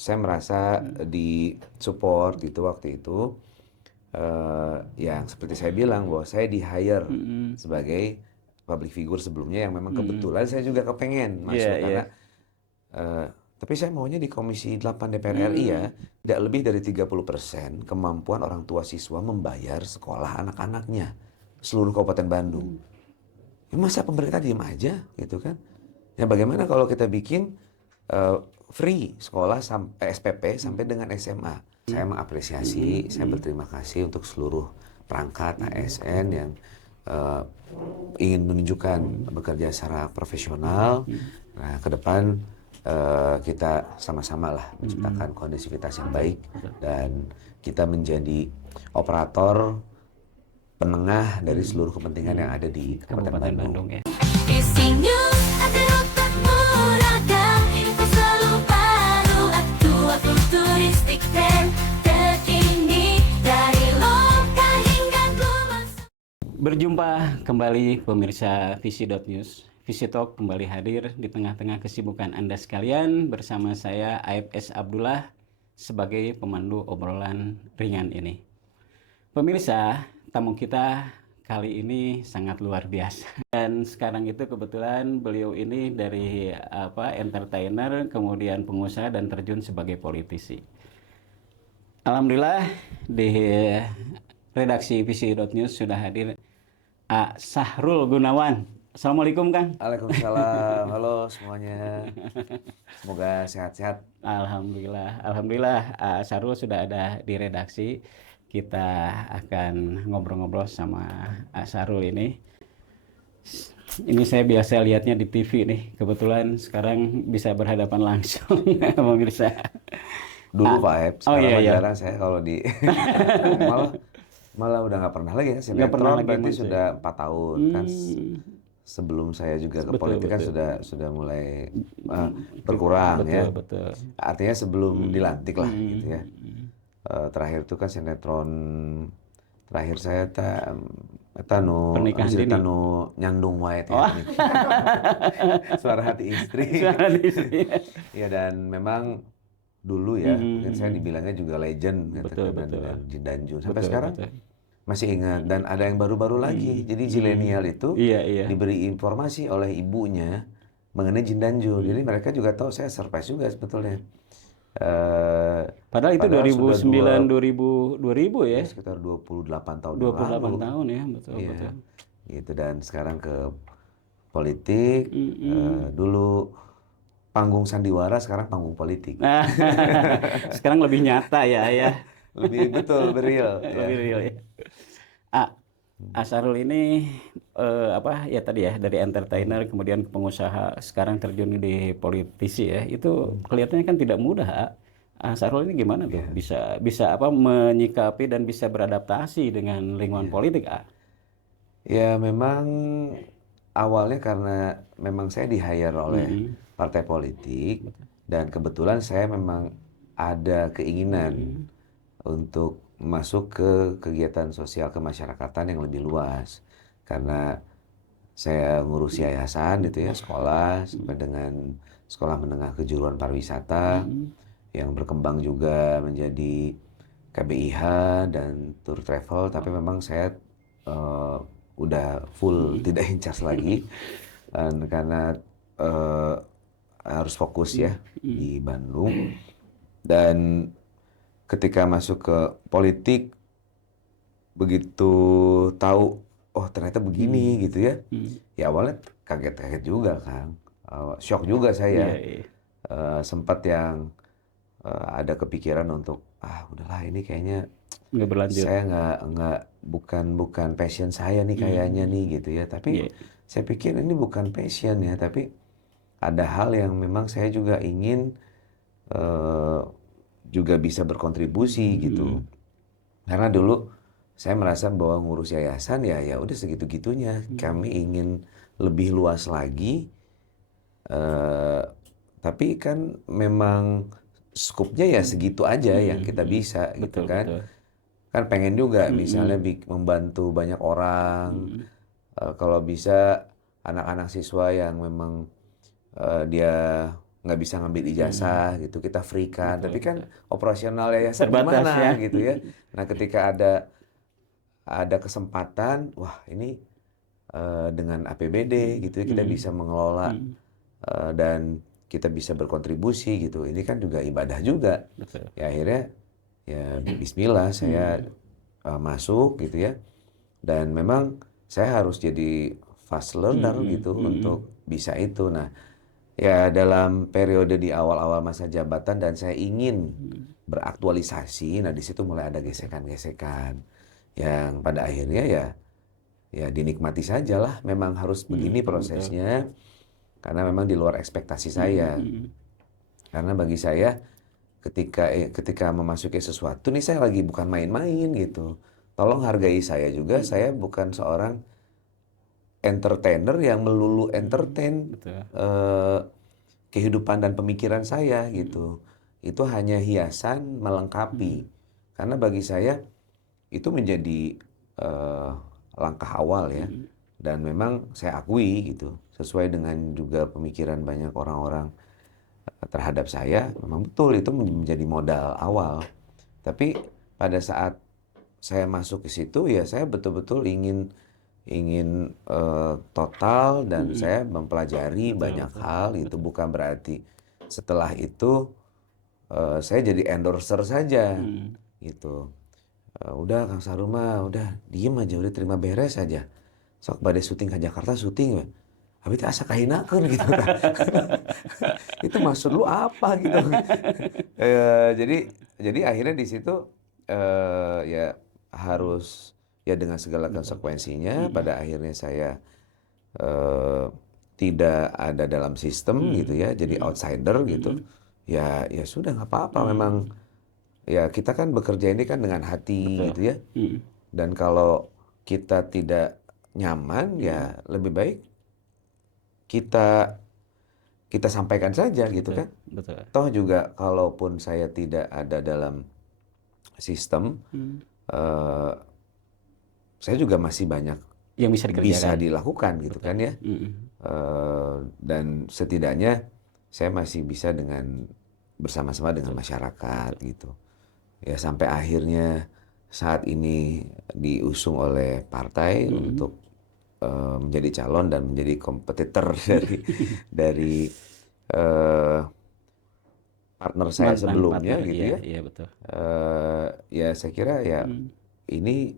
saya merasa di support gitu waktu itu. Yang seperti saya bilang bahwa saya di hire sebagai public figure sebelumnya yang memang kebetulan saya juga kepengen Iya, masuk iya. karena tapi saya maunya di Komisi 8 DPR RI ya, tidak lebih dari 30% kemampuan orang tua siswa membayar sekolah anak-anaknya seluruh Kabupaten Bandung. Ya, masa pemerintah diem aja gitu kan? Ya bagaimana kalau kita bikin free sekolah SPP sampai dengan SMA? Saya mengapresiasi, saya berterima kasih untuk seluruh perangkat ASN yang eh, ingin menunjukkan bekerja secara profesional. Nah, ke depan kita sama-sama lah menciptakan kondisivitas yang baik dan kita menjadi operator penengah dari seluruh kepentingan yang ada di Kabupaten Kabupaten Bandung. Bandung ya. Isi news agar otakmu radang, info selalu baru, aktual, futuristik, dan terkini dari lokal hingga global. Berjumpa kembali pemirsa Visi.News. Visi Talk kembali hadir di tengah-tengah kesibukan Anda sekalian bersama saya AFS Abdullah sebagai pemandu obrolan ringan ini. Pemirsa, tamu kita kali ini sangat luar biasa. Dan sekarang itu kebetulan beliau ini dari entertainer, kemudian pengusaha dan terjun sebagai politisi. Alhamdulillah di redaksi Visi.News sudah hadir Sahrul Gunawan. Assalamualaikum Kang. Waalaikumsalam, halo semuanya. Semoga sehat-sehat. Alhamdulillah Sahrul sudah ada di redaksi. Kita akan ngobrol-ngobrol sama Sahrul ini. Ini saya biasa lihatnya di TV nih. Kebetulan sekarang bisa berhadapan langsung pemirsa. Dulu Pak Ep, Oh sekarang iya mah iya. jarang saya kalau di malah malah udah nggak pernah lagi ya Nggak pernah sinetron lagi berarti Mas ya. sudah 4 tahun kan sebelum saya juga ke Betul politik kan betul. sudah mulai berkurang ya. Betul. Artinya sebelum dilantik lah gitu ya. Terakhir itu kan sinetron terakhir saya Pernikahan cerita dini. nyandung wae teh Oh, gini. Suara hati istri. suara di sini. Ya dan memang dulu ya mungkin saya dibilangnya juga legend gitu Betul karena betul. dengan Jindanju sampai Betul sekarang betul. masih ingat dan ada yang baru-baru lagi. Jadi zilenial itu Iya iya. diberi informasi oleh ibunya mengenai Jindanju. Jadi mereka juga tahu saya surprise juga sebetulnya. Padahal itu Padahal sudah 2009 2000 ya. sekitar 28 tahun yang 28 lalu. tahun ya, betul Iya. betul. Gitu dan sekarang ke politik dulu panggung sandiwara sekarang panggung politik. Nah, sekarang lebih nyata ya. Lebih betul, real ya. Lebih real ya. Ah, Asarul ini ya tadi ya dari entertainer kemudian pengusaha sekarang terjun di politisi ya. Itu kelihatannya kan tidak mudah. Asarul ini gimana tuh? Bisa menyikapi dan bisa beradaptasi dengan lingkungan politik, Ya memang awalnya karena memang saya di-hire oleh partai politik dan kebetulan saya memang ada keinginan untuk masuk ke kegiatan sosial kemasyarakatan yang lebih luas karena saya ngurus yayasan gitu ya sekolah sampai dengan sekolah menengah kejuruan pariwisata yang berkembang juga menjadi KBIH dan tour travel tapi memang saya eh, udah full tidak in charge lagi dan karena eh, harus fokus ya di Bandung dan ketika masuk ke politik begitu tahu oh ternyata begini gitu ya ya awalnya kaget-kaget juga kan shock juga saya Iya. sempat yang ada kepikiran untuk udahlah ini kayaknya Nggak berlanjut. saya bukan passion saya nih kayaknya nih gitu ya tapi Iya. saya pikir ini bukan passion ya tapi ada hal yang memang saya juga ingin eh, juga bisa berkontribusi gitu karena dulu saya merasa bahwa ngurus yayasan ya udah segitu-gitunya kami ingin lebih luas lagi eh, tapi kan memang skupnya ya segitu aja yang kita bisa gitu Betul kan betul. kan pengen juga misalnya membantu banyak orang kalau bisa anak-anak siswa yang memang dia nggak bisa ngambil ijazah gitu, kita free kan. Betul, Tapi kan operasional yayasan terbatas gimana ya. gitu ya. Nah, ketika ada kesempatan, wah ini dengan APBD gitu ya, kita bisa mengelola dan kita bisa berkontribusi gitu. Ini kan juga ibadah juga. Betul. Ya akhirnya ya Bismillah saya masuk gitu ya. Dan memang saya harus jadi fast learner gitu untuk bisa itu. Nah, ya dalam periode di awal-awal masa jabatan dan saya ingin beraktualisasi. Nah, di situ mulai ada gesekan-gesekan yang pada akhirnya ya dinikmati sajalah. Memang harus begini prosesnya karena memang di luar ekspektasi saya. Karena bagi saya ketika memasuki sesuatu nih saya lagi bukan main-main gitu. Tolong hargai saya juga. Saya bukan seorang entertainer yang melulu entertain Betul. kehidupan dan pemikiran saya gitu. Itu hanya hiasan melengkapi. Karena bagi saya itu menjadi langkah awal ya. Dan memang saya akui gitu, sesuai dengan juga pemikiran banyak orang-orang terhadap saya, memang betul itu menjadi modal awal. Tapi pada saat saya masuk ke situ ya saya betul-betul ingin total dan saya mempelajari banyak hal. Itu bukan berarti setelah itu saya jadi endorser saja gitu. Udah Kang Saruma, udah diem aja, udah terima beres aja. Sok bade syuting ke Jakarta syuting we. Abi teh asa kahinakeun gitu kan. Itu maksud lu apa gitu. Jadi akhirnya di situ ya harus ya dengan segala konsekuensinya pada akhirnya saya tidak ada dalam sistem gitu ya, jadi outsider gitu. Ya sudah nggak apa-apa memang. Ya kita kan bekerja ini kan dengan hati gitu ya. Dan kalau kita tidak nyaman ya lebih baik kita sampaikan saja gitu kan. Betul. Toh juga kalaupun saya tidak ada dalam sistem, saya juga masih banyak Yang bisa dikerjakan. dilakukan gitu kan ya. Dan setidaknya saya masih bisa bersama-sama dengan masyarakat gitu. Ya sampai akhirnya saat ini diusung oleh partai untuk menjadi calon dan menjadi kompetitor dari partner saya sebelumnya gitu ya. Iya betul. Ya saya kira ya ini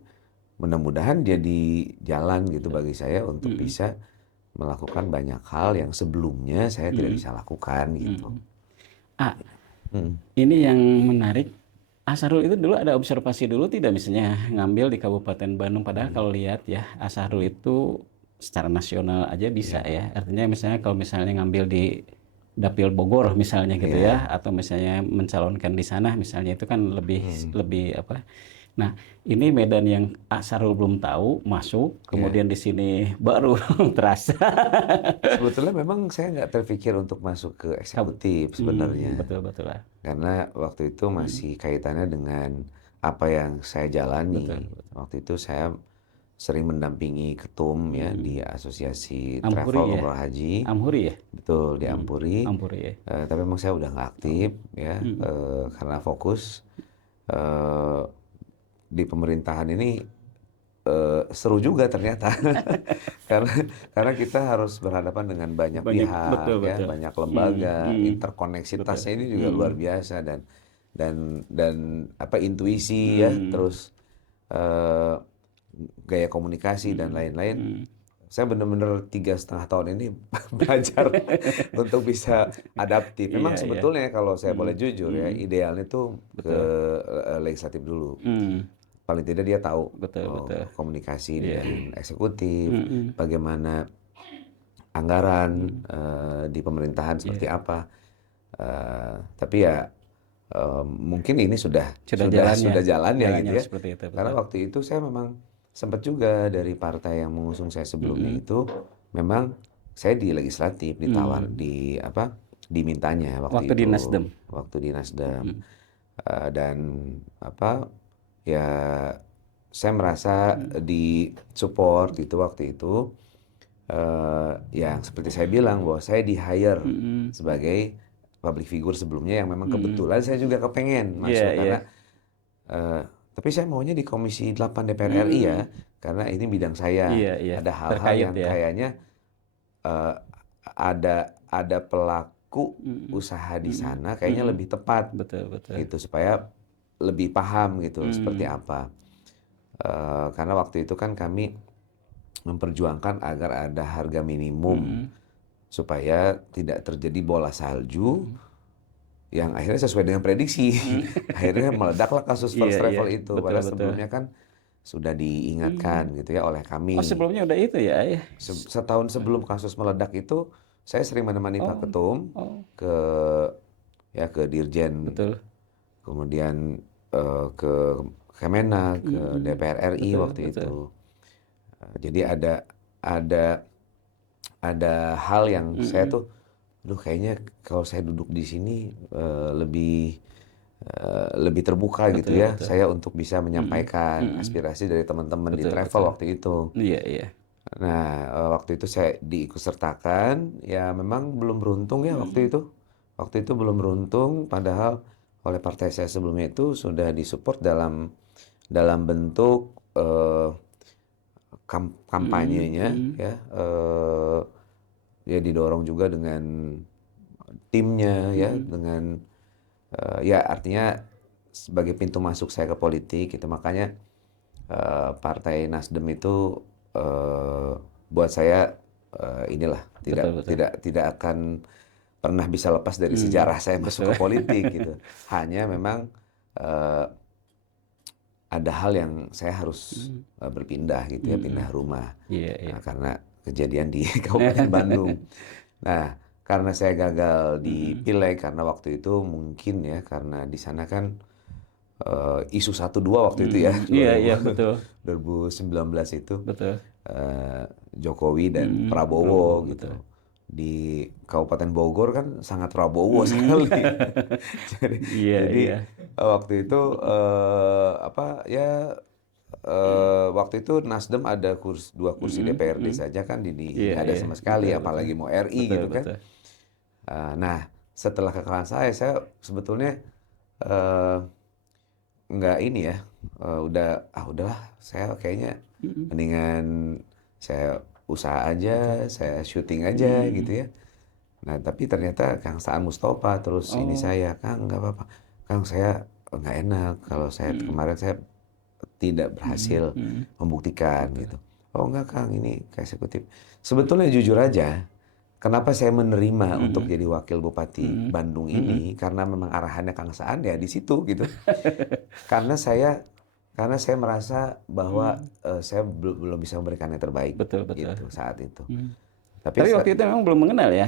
mudah-mudahan jadi jalan gitu bagi saya untuk bisa melakukan banyak hal yang sebelumnya saya tidak bisa lakukan gitu. Ini yang menarik. Asharul itu dulu ada observasi dulu tidak misalnya ngambil di Kabupaten Bandung, padahal kalau lihat ya Asharul itu secara nasional aja bisa ya. Artinya misalnya kalau misalnya ngambil di Dapil Bogor misalnya gitu ya, atau misalnya mencalonkan di sana misalnya itu kan lebih apa. Nah, ini medan yang Asharul belum tahu masuk, kemudian di sini baru terasa. Sebetulnya memang saya nggak terpikir untuk masuk ke eksekutif sebenarnya. Betul lah. Karena waktu itu masih kaitannya dengan apa yang saya jalani. Waktu itu saya sering mendampingi ketum ya di Asosiasi Ampuri Travel ya? Umroh Haji. Ampuri ya? Betul, di Ampuri. Ampuri ya. Tapi memang saya udah nggak aktif ya karena fokus di pemerintahan ini. Seru juga ternyata karena kita harus berhadapan dengan banyak pihak betul. banyak lembaga, interkoneksitasnya ini juga luar biasa dan apa intuisi ya, terus gaya komunikasi dan lain-lain. Saya benar-benar 3,5 tahun ini belajar untuk bisa adaptif. Memang sebetulnya kalau saya boleh jujur ya, idealnya tuh ke legislatif dulu. Paling tidak dia tahu komunikasi dengan eksekutif, bagaimana anggaran di pemerintahan seperti apa. Tapi ya mungkin ini sudah jalannya gitu ya. Itu, karena waktu itu saya memang sempat juga dari partai yang mengusung saya sebelumnya itu memang saya di legislatif ditawar dimintanya waktu itu di Nasdem. Waktu di Nasdem. Dan apa ya saya merasa di support gitu waktu itu yang seperti saya bilang bahwa saya di hire sebagai public figure sebelumnya yang memang kebetulan saya juga kepengen masuk Iya, iya. karena tapi saya maunya di Komisi 8 DPR RI ya, karena ini bidang saya. Iya, iya. Ada hal-hal Terkait yang ya. kayaknya eh, ada pelaku usaha di sana kayaknya lebih tepat Betul, betul. gitu supaya lebih paham gitu seperti apa. Karena waktu itu kan kami memperjuangkan agar ada harga minimum supaya tidak terjadi bola salju yang akhirnya sesuai dengan prediksi. Akhirnya meledaklah kasus first Iya, travel iya. itu. Betul, Padahal betul. sebelumnya kan sudah diingatkan gitu ya oleh kami. Oh, sebelumnya udah itu ya? Setahun sebelum kasus meledak itu, saya sering menemani Pak Ketum Oh, ke Dirjen, betul. kemudian ke Kemenak, ke DPR RI Betul, waktu betul. itu. Jadi ada hal yang saya tuh, aduh kayaknya kalau saya duduk di sini lebih terbuka gitu ya, betul. saya untuk bisa menyampaikan aspirasi dari teman-teman di Betul, travel betul. waktu itu. Iya, iya. Nah, waktu itu saya diikutsertakan, ya memang belum beruntung ya waktu itu. Waktu itu belum beruntung, padahal oleh partai saya sebelumnya itu sudah disupport dalam bentuk kampanyenya ya, ya didorong juga dengan timnya ya, dengan ya artinya sebagai pintu masuk saya ke politik itu makanya Partai Nasdem itu buat saya inilah Betul. tidak akan pernah bisa lepas dari sejarah saya masuk ke politik gitu. Hanya memang ada hal yang saya harus berpindah gitu ya, pindah rumah. Iya, iya. Nah, karena kejadian di Kabupaten Bandung. Nah, karena saya gagal di Pileg karena waktu itu mungkin ya karena di sana kan isu 1-2 waktu itu ya, Iya, betul. 2019 itu Betul. Jokowi dan Prabowo gitu. Di Kabupaten Bogor kan sangat Prabowo sekali. Iya, Jadi iya. waktu itu waktu itu Nasdem ada 2 kursi DPRD saja kan Iya, nggak ada iya. sama sekali, Betul, apalagi mau RI betul, gitu kan. betul. Nah, setelah kekalahan saya sebetulnya nggak ini ya, udahlah saya kayaknya mendingan saya usaha aja, saya syuting aja gitu ya. Nah, tapi ternyata Kang Saan Mustafa terus ini saya, Kang nggak apa-apa, Kang saya nggak enak kalau saya kemarin saya tidak berhasil membuktikan gitu. Oh enggak Kang, ini kayak eksekutif. Sebetulnya jujur aja, kenapa saya menerima untuk jadi wakil Bupati Bandung ini karena memang arahannya Kang Saan ya di situ gitu. Karena saya merasa bahwa saya belum bisa memberikan yang terbaik Betul. gitu saat itu. Tapi waktu itu memang belum mengenal ya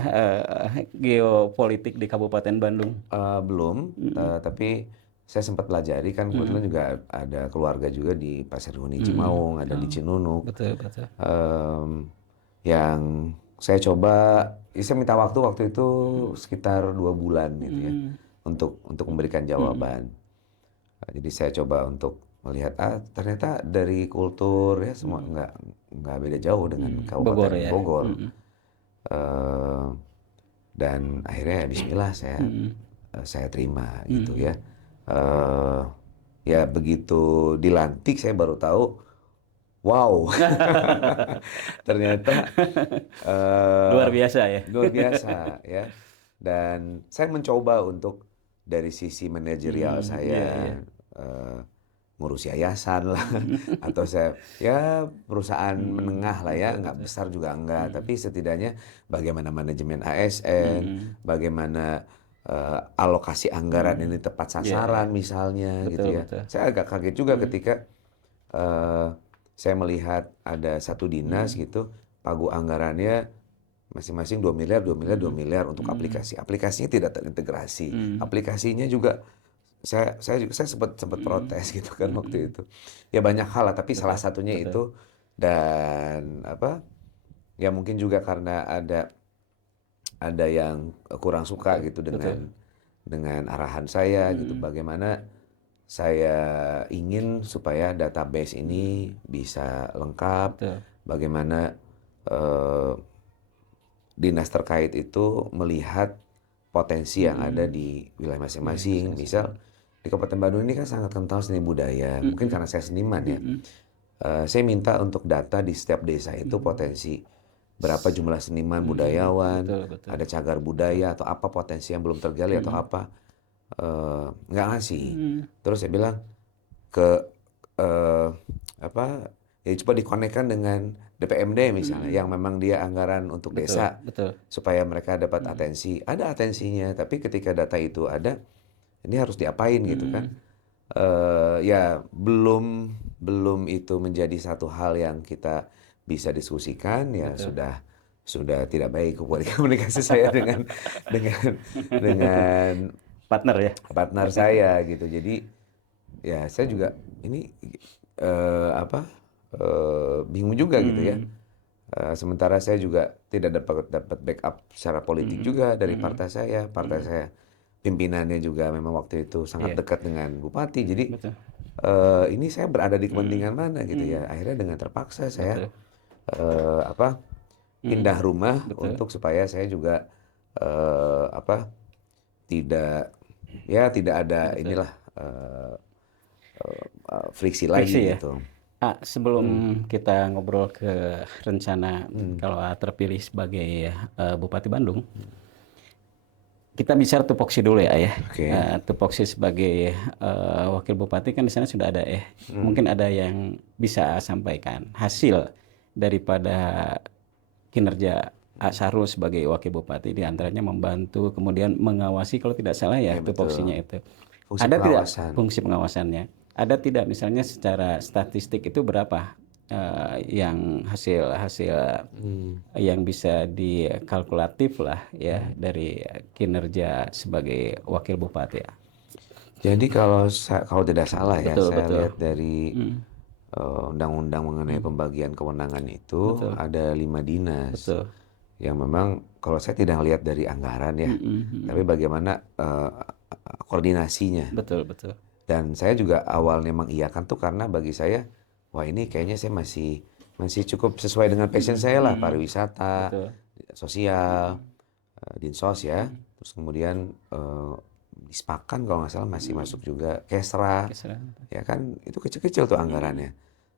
geopolitik di Kabupaten Bandung. Belum, tapi saya sempat pelajari kan kebetulan juga ada keluarga juga di Pasir Huni Cimaung, ada di Cinunuk. Betul. Yang saya coba, saya minta waktu itu sekitar 2 bulan gitu ya untuk memberikan jawaban. Jadi saya coba untuk melihat ternyata dari kultur ya semua nggak beda jauh dengan Kabupaten Bogor. Dan akhirnya Bismillah saya terima gitu ya. Ya begitu dilantik saya baru tahu, wow, ternyata Luar biasa ya. luar biasa ya. Dan saya mencoba untuk dari sisi manajerial saya ngurus yayasan lah atau saya ya perusahaan menengah lah ya, nggak besar juga enggak, tapi setidaknya bagaimana manajemen ASN, bagaimana alokasi anggaran ini tepat sasaran misalnya gitu ya. Betul. Saya agak kaget juga ketika saya melihat ada satu dinas gitu pagu anggarannya masing-masing 2 miliar untuk aplikasi. Aplikasinya tidak terintegrasi. Aplikasinya juga saya sempat protes gitu kan waktu itu. Ya banyak hal lah, tapi salah satunya itu dan ya mungkin juga karena ada yang kurang suka gitu dengan arahan saya gitu, bagaimana saya ingin supaya database ini bisa lengkap, bagaimana dinas terkait itu melihat potensi yang ada di wilayah masing-masing. Misal di Kabupaten Bandung ini kan sangat kental seni budaya. Mungkin karena saya seniman ya. Saya minta untuk data di setiap desa itu potensi berapa jumlah seniman, budayawan, betul. ada cagar budaya atau apa potensi yang belum tergali atau apa. Nggak ngasih. Terus saya bilang ke apa ya, coba dikonekkan dengan DPMD misalnya yang memang dia anggaran untuk desa Betul. supaya mereka dapat atensi. Ada atensinya, tapi ketika data itu ada, ini harus diapain gitu kan? Ya belum itu menjadi satu hal yang kita bisa diskusikan, ya sudah tidak baik komunikasi saya dengan Partner ya. partner saya gitu. Jadi ya saya juga ini bingung juga gitu ya. Sementara saya juga tidak dapat backup secara politik juga dari partai saya. Partai saya pimpinannya juga memang waktu itu sangat dekat dengan bupati. Jadi ini saya berada di kepentingan mana gitu ya. Akhirnya dengan terpaksa saya pindah rumah untuk supaya saya juga tidak ada inilah friksi lagi Ya. gitu. Sebelum kita ngobrol ke rencana kalau terpilih sebagai Bupati Bandung, kita bicara tupoksi dulu ya. Oke. Tupoksi sebagai Wakil Bupati kan di sana sudah ada ya. Mungkin ada yang bisa sampaikan hasil daripada kinerja Sahrul sebagai Wakil Bupati, di antaranya membantu kemudian mengawasi kalau tidak salah ya, tupoksinya itu. Fungsi Ada tidak pengawasan. fungsi pengawasannya? Ada tidak misalnya secara statistik itu berapa yang hasil yang bisa dikalkulatif lah ya dari kinerja sebagai Wakil Bupati ya? Jadi kalau tidak salah ya, Betul. lihat dari undang-undang mengenai pembagian kewenangan itu ada 5 dinas. Betul. Yang memang kalau saya tidak lihat dari anggaran ya, tapi bagaimana koordinasinya. Betul. Dan saya juga awalnya mengiyakan tuh karena bagi saya, wah ini kayaknya saya masih cukup sesuai dengan passion saya lah, pariwisata, sosial, dinsos ya. Terus kemudian Dispakan kalau nggak salah masih masuk juga, Kesra, ya kan itu kecil-kecil tuh anggarannya.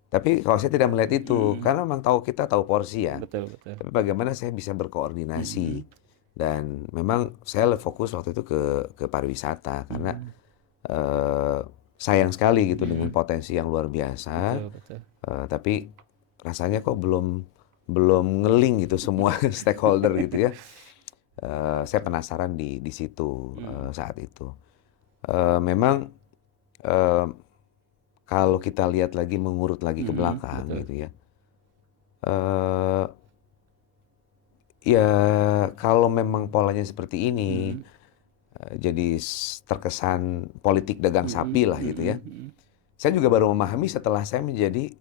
Tapi kalau saya tidak melihat itu, karena memang kita tahu porsi ya. Betul. Tapi bagaimana saya bisa berkoordinasi, dan memang saya fokus waktu itu ke pariwisata karena sayang sekali gitu dengan potensi yang luar biasa. Betul. Tapi rasanya kok belum ngeling gitu semua stakeholder gitu ya. Saya penasaran di situ saat itu. Memang kalau kita lihat lagi, mengurut lagi ke belakang gitu ya. Ya kalau memang polanya seperti ini, jadi terkesan politik dagang sapi lah gitu ya. Saya juga baru memahami setelah saya menjadi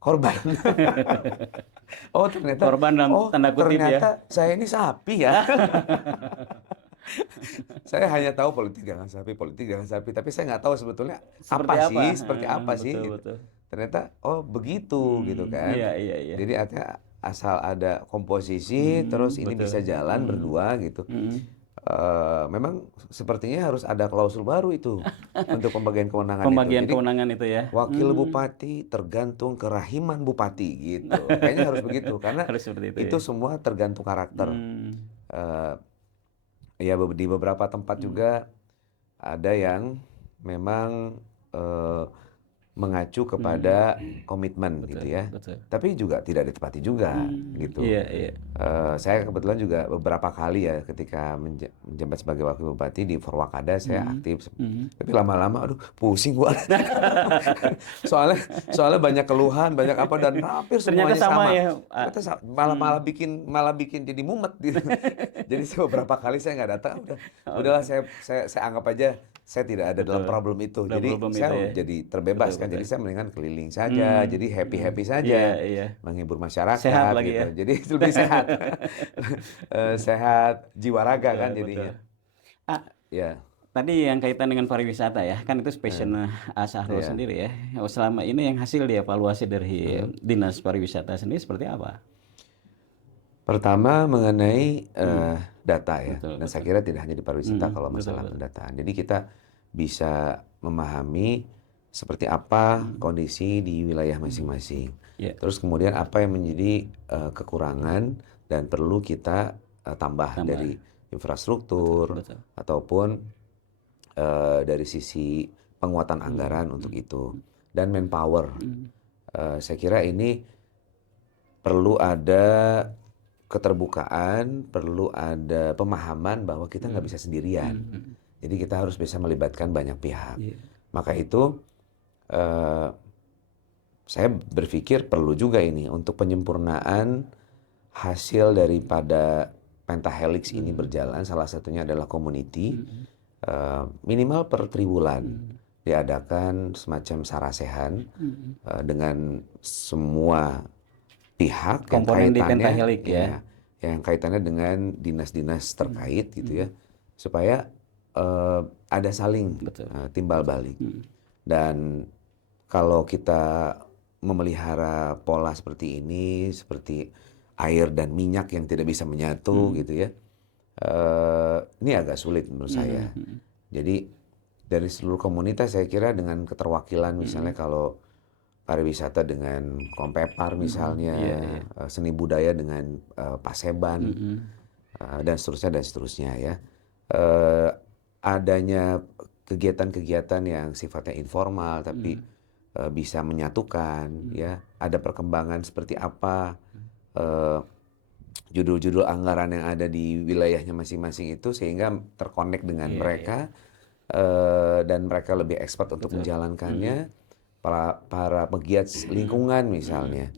korban. Oh ternyata Korban dalam tanda kutip ya. ternyata saya ini sapi ya. Saya hanya tahu politik dagang sapi, tapi saya nggak tahu sebetulnya seperti apa sih. Betul. Ternyata begitu gitu kan. Iya. Jadi artinya asal ada komposisi, terus ini bisa jalan berdua gitu. Memang sepertinya harus ada klausul baru itu untuk pembagian kewenangan Pembagian itu. Jadi, kewenangan itu ya. wakil bupati tergantung kerahiman bupati gitu. Kayaknya harus begitu karena Harus seperti itu semua tergantung karakter. Ya di beberapa tempat juga ada yang memang mengacu kepada komitmen gitu ya. Betul. Tapi juga tidak ditepati juga gitu. Iya. Saya kebetulan juga beberapa kali ya ketika menjabat sebagai wakil bupati di Forwakada saya aktif. Tapi lama-lama aduh pusing gua. soalnya banyak keluhan, banyak apa, dan hampir semuanya Ternyata sama ya. Ternyata malah bikin jadi mumet gitu. Jadi beberapa kali saya nggak datang, udahlah saya anggap aja saya tidak ada dalam problem itu. Jadi saya jadi terbebas kan. Jadi saya mendingan keliling saja. Jadi happy saja. Iya. Menghibur masyarakat Sehat lagi gitu. ya. Jadi lebih sehat. Sehat jiwa raga kan jadinya. Ya. Tadi yang kaitan dengan pariwisata ya, kan itu passion Sahrul sendiri ya. Selama ini yang hasil dievaluasi dari Dinas Pariwisata sendiri seperti apa? Pertama mengenai data ya, Betul, dan saya betul. kira tidak hanya di pariwisata kalau Betul, masalah betul. pendataan. Jadi kita bisa memahami seperti apa kondisi di wilayah masing-masing. Ya, Terus kemudian apa yang menjadi kekurangan dan perlu kita tambah tambah. dari infrastruktur Betul. ataupun dari sisi penguatan anggaran untuk itu dan manpower. Saya kira ini perlu ada keterbukaan, perlu ada pemahaman bahwa kita nggak bisa sendirian. Jadi kita harus bisa melibatkan banyak pihak. Iya. Maka itu eh, saya berpikir perlu juga ini untuk penyempurnaan hasil daripada pentahelix ini berjalan. Salah satunya adalah community. Minimal per triwulan diadakan semacam sarasehan dengan semua pihak yang Komponen di kaitannya pentahelix ya. yang kaitannya dengan dinas-dinas terkait gitu ya, supaya ada saling Betul. timbal balik. Dan kalau kita memelihara pola seperti ini, seperti air dan minyak yang tidak bisa menyatu gitu ya, ini agak sulit menurut saya. Jadi dari seluruh komunitas saya kira dengan keterwakilan misalnya kalau pariwisata dengan Kompepar misalnya, seni budaya dengan Paseban, dan seterusnya ya. Adanya kegiatan-kegiatan yang sifatnya informal tapi bisa menyatukan ya. Ada perkembangan seperti apa judul-judul anggaran yang ada di wilayahnya masing-masing itu sehingga terkonek dengan mereka dan mereka lebih expert untuk menjalankannya. Para pegiat lingkungan misalnya.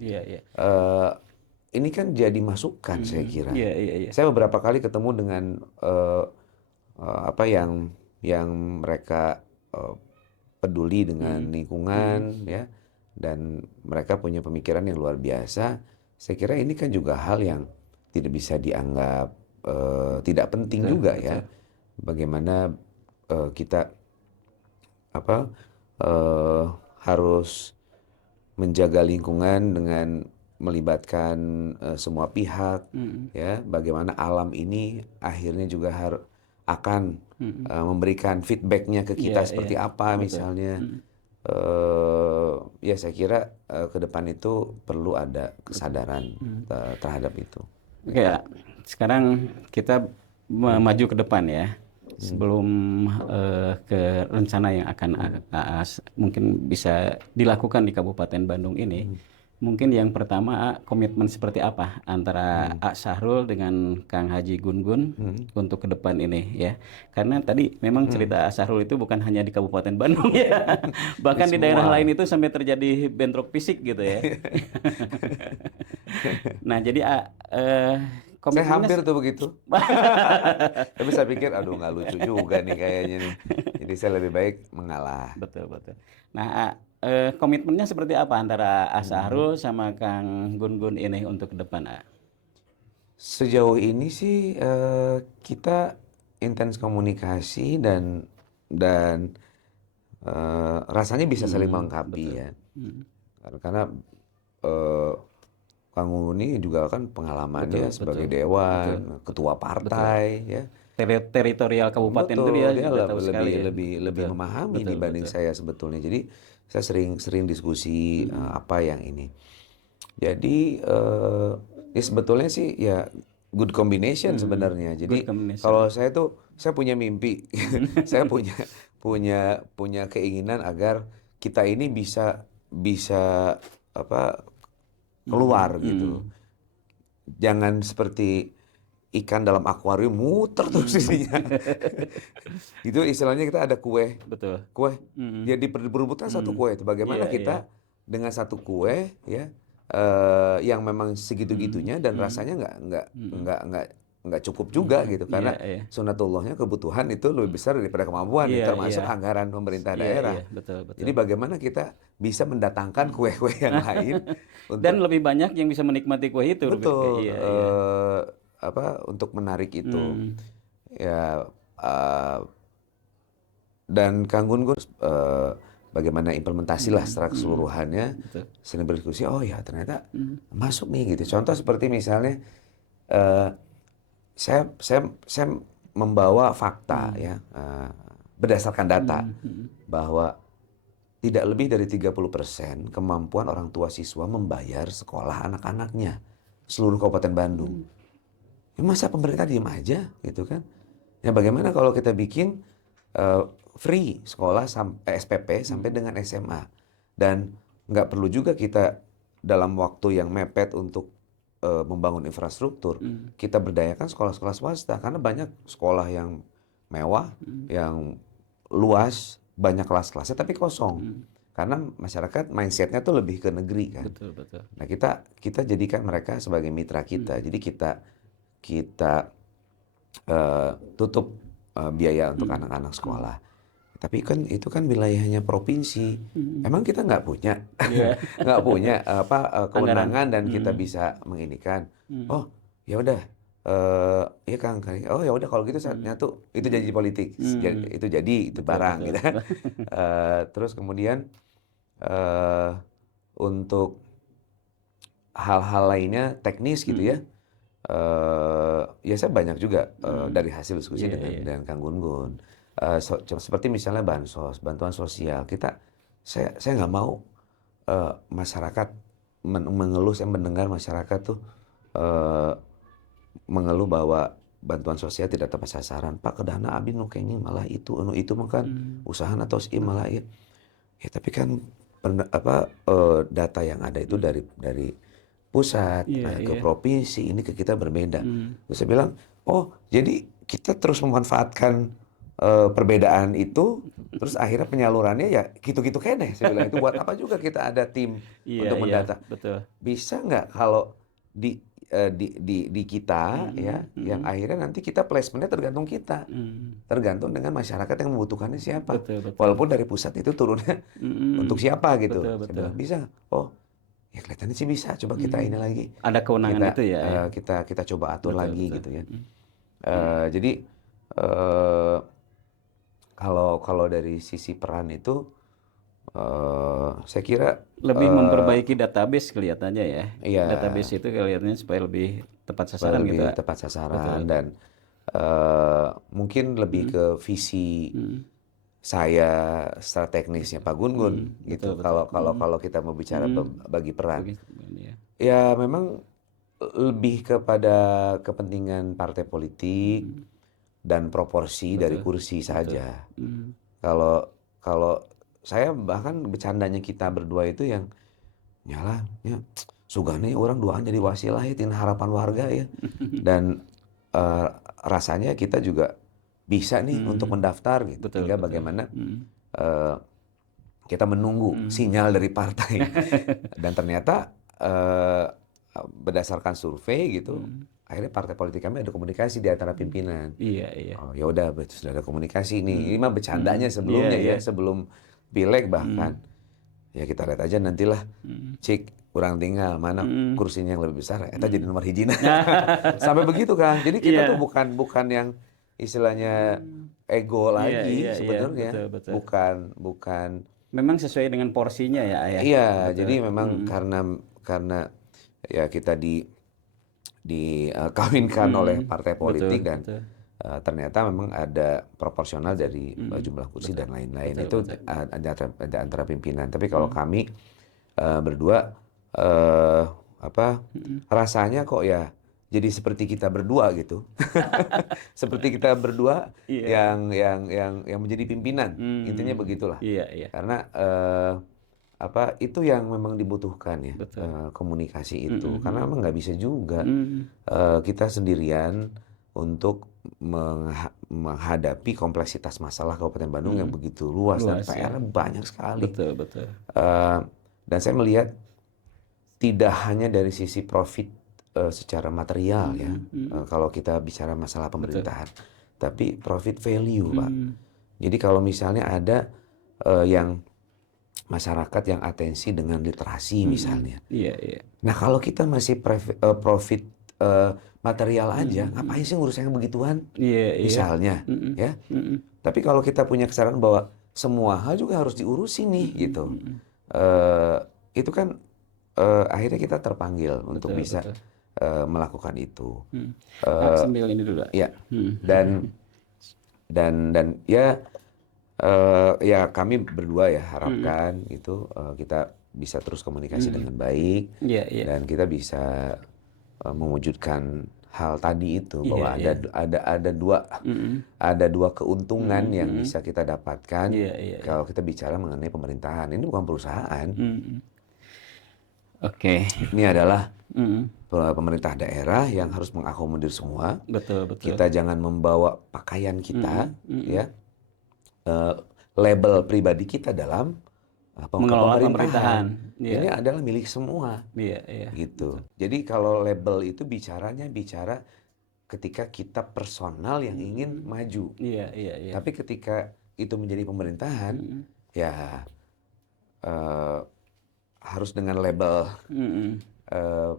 Ini kan jadi masukan saya kira. Saya beberapa kali ketemu dengan apa yang mereka peduli dengan lingkungan ya, dan mereka punya pemikiran yang luar biasa. Saya kira ini kan juga hal yang tidak bisa dianggap tidak penting juga ya. Bagaimana kita apa harus menjaga lingkungan dengan melibatkan semua pihak ya, bagaimana alam ini akhirnya juga akan memberikan feedbacknya ke kita seperti apa misalnya. Ya saya kira ke depan itu perlu ada kesadaran terhadap itu. Oke, sekarang kita maju ke depan ya. Sebelum ke rencana yang akan mungkin bisa dilakukan di Kabupaten Bandung ini, mungkin yang pertama komitmen seperti apa antara A Sahrul dengan Kang Haji Gun-Gun untuk ke depan ini ya. Karena tadi memang cerita A Sahrul itu bukan hanya di Kabupaten Bandung ya, bahkan di daerah lain itu sampai terjadi bentrok fisik gitu ya. Nah jadi Saya komitmennya hampir tuh begitu. Tapi saya pikir, aduh nggak lucu juga nih kayaknya nih. Jadi saya lebih baik mengalah. betul. Nah, komitmennya seperti apa antara Sahrul sama Kang Gun-Gun ini untuk ke depan? Sejauh ini sih kita intens komunikasi dan rasanya bisa saling melengkapi ya. Karena Kang Gun ini juga kan pengalamannya sebagai dewan, ketua partai ya. Teritorial kabupaten itu Betul, dia sudah tahu sekali ya. lebih memahami dibanding saya sebetulnya. Jadi saya sering diskusi apa yang ini. Jadi ya sebetulnya sih ya good combination sebenarnya. Jadi kalau saya punya mimpi, saya punya keinginan agar kita ini bisa apa keluar gitu. Jangan seperti ikan dalam akuarium muter terus isinya. Itu istilahnya kita ada kue. Betul. Kue. Ya diperebutkan satu kue itu. Bagaimana kita dengan satu kue ya yang memang segitu-gitunya dan rasanya nggak cukup juga gitu karena sunatullahnya kebutuhan itu lebih besar daripada kemampuan termasuk anggaran pemerintah daerah. Betul. Jadi bagaimana kita bisa mendatangkan kue-kue yang lain dan lebih banyak yang bisa menikmati kue itu. Betul. Untuk menarik itu. Ya dan Kang Gun bagaimana implementasi lah secara keseluruhannya. Sering berdiskusi, oh ya ternyata masuk nih gitu. Contoh seperti misalnya eh, saya membawa fakta ya, berdasarkan data bahwa tidak lebih dari 30% kemampuan orang tua siswa membayar sekolah anak-anaknya seluruh Kabupaten Bandung. Ya, masa pemerintah diem aja gitu kan? Ya bagaimana kalau kita bikin free sekolah SPP sampai dengan SMA, dan nggak perlu juga kita dalam waktu yang mepet untuk membangun infrastruktur, kita berdayakan sekolah-sekolah swasta, karena banyak sekolah yang mewah, yang luas, banyak kelas-kelasnya tapi kosong. Karena masyarakat mindsetnya tuh lebih ke negeri kan. Betul, betul. Nah kita jadikan mereka sebagai mitra kita. Jadi kita tutup biaya untuk anak-anak sekolah. Tapi kan itu kan wilayahnya provinsi. Emang kita nggak punya nggak punya kewenangan dan kita bisa menginikan. Oh ya udah, ya Kang, oh ya udah kalau gitu saatnya tuh itu janji politik, itu barang gitu. Terus kemudian untuk hal-hal lainnya teknis gitu ya. Ya saya banyak juga dari hasil diskusi dengan Kang Gun-Gun. Seperti misalnya bantuan sosial. Saya nggak mau masyarakat mengeluh. Saya mendengar masyarakat tuh mengeluh bahwa bantuan sosial tidak tepat sasaran. Pak, kedana abi nu kenging malah itu makan usaha atau si malah ya. Ya tapi kan data yang ada itu dari pusat ke provinsi, ini ke kita berbeda. Terus saya bilang, oh jadi kita terus memanfaatkan perbedaan itu, terus akhirnya penyalurannya ya gitu-gitu kene. Saya bilang itu buat apa juga kita ada tim untuk mendata. Betul. Bisa nggak kalau di kita ya, yang akhirnya nanti kita placementnya tergantung kita, tergantung dengan masyarakat yang membutuhkannya siapa. Betul. Walaupun dari pusat itu turunnya untuk siapa gitu. Betul. Saya bilang bisa. Oh ya kelihatannya sih bisa. Coba kita ini lagi. Ada kewenangan itu ya. Kita coba atur lagi gitu ya. Jadi kalau dari sisi peran itu saya kira lebih memperbaiki database kelihatannya ya. Iya. Database itu kelihatannya supaya lebih tepat sasaran gitu. Lebih tepat sasaran. Dan mungkin lebih ke visi saya secara teknisnya Pak Gun-Gun gitu. Kalau kita mau bicara bagi peran. Ya memang lebih kepada kepentingan partai politik dan proporsi dari kursi saja. Kalau saya bahkan bercandanya kita berdua itu yang nyalah ya sugane orang duaan jadi wasilah itu harapan warga ya. Dan rasanya kita juga bisa nih untuk mendaftar gitu. Tinggal bagaimana kita menunggu sinyal dari partai. Dan ternyata berdasarkan survei gitu, akhirnya partai politik kami ada komunikasi di antara pimpinan. Iya. Oh ya udah sudah ada komunikasi nih. Ini mah bercandanya sebelumnya ya, sebelum pileg bahkan. Ya kita lihat aja nantilah. Cik kurang tinggal mana kursinya yang lebih besar. Eta jadi nomor hijina. Sampai begitu kan. Jadi kita tuh bukan yang istilahnya ego lagi sebenarnya. Betul. Bukan. Memang sesuai dengan porsinya ya Ayah. Iya, jadi memang karena ya kita dikawinkan oleh partai politik dan ternyata memang ada proporsional dari jumlah kursi dan lain-lain. Itu antara pimpinan. Tapi kalau kami berdua rasanya kok ya jadi seperti kita berdua gitu. Seperti kita berdua yang menjadi pimpinan. Intinya begitulah. Iya. Karena itu yang memang dibutuhkan ya, komunikasi itu. Karena memang nggak bisa juga kita sendirian untuk menghadapi kompleksitas masalah Kabupaten Bandung yang begitu luas dan PR banyak sekali. Betul. Dan saya melihat tidak hanya dari sisi profit secara material ya, kalau kita bicara masalah pemerintahan, tapi profit value Pak. Jadi kalau misalnya ada yang masyarakat yang atensi dengan literasi misalnya. Iya. Nah kalau kita masih profit material aja, ngapain sih ngurus yang begituan? Misalnya, ya. Tapi kalau kita punya kesadaran bahwa semua hal juga harus diurusin nih, gitu. Itu kan akhirnya kita terpanggil untuk bisa melakukan itu. Sambil ini dulu. Ya, dan ya kami berdua ya harapkan itu kita bisa terus komunikasi dengan baik Iya, iya. dan kita bisa mewujudkan hal tadi itu bahwa Iya, ada dua keuntungan yang bisa kita dapatkan Iya. kalau kita bicara mengenai pemerintahan. Ini bukan perusahaan. Oke. Ini adalah pemerintah daerah yang harus mengakomodir semua. Betul. Kita jangan membawa pakaian kita, ya, label pribadi kita dalam Mengelola pemerintahan. pemerintahan. Ini adalah milik semua, Iya. gitu. Jadi kalau label itu bicara ketika kita personal yang ingin maju. Iya. Tapi ketika itu menjadi pemerintahan, ya harus dengan label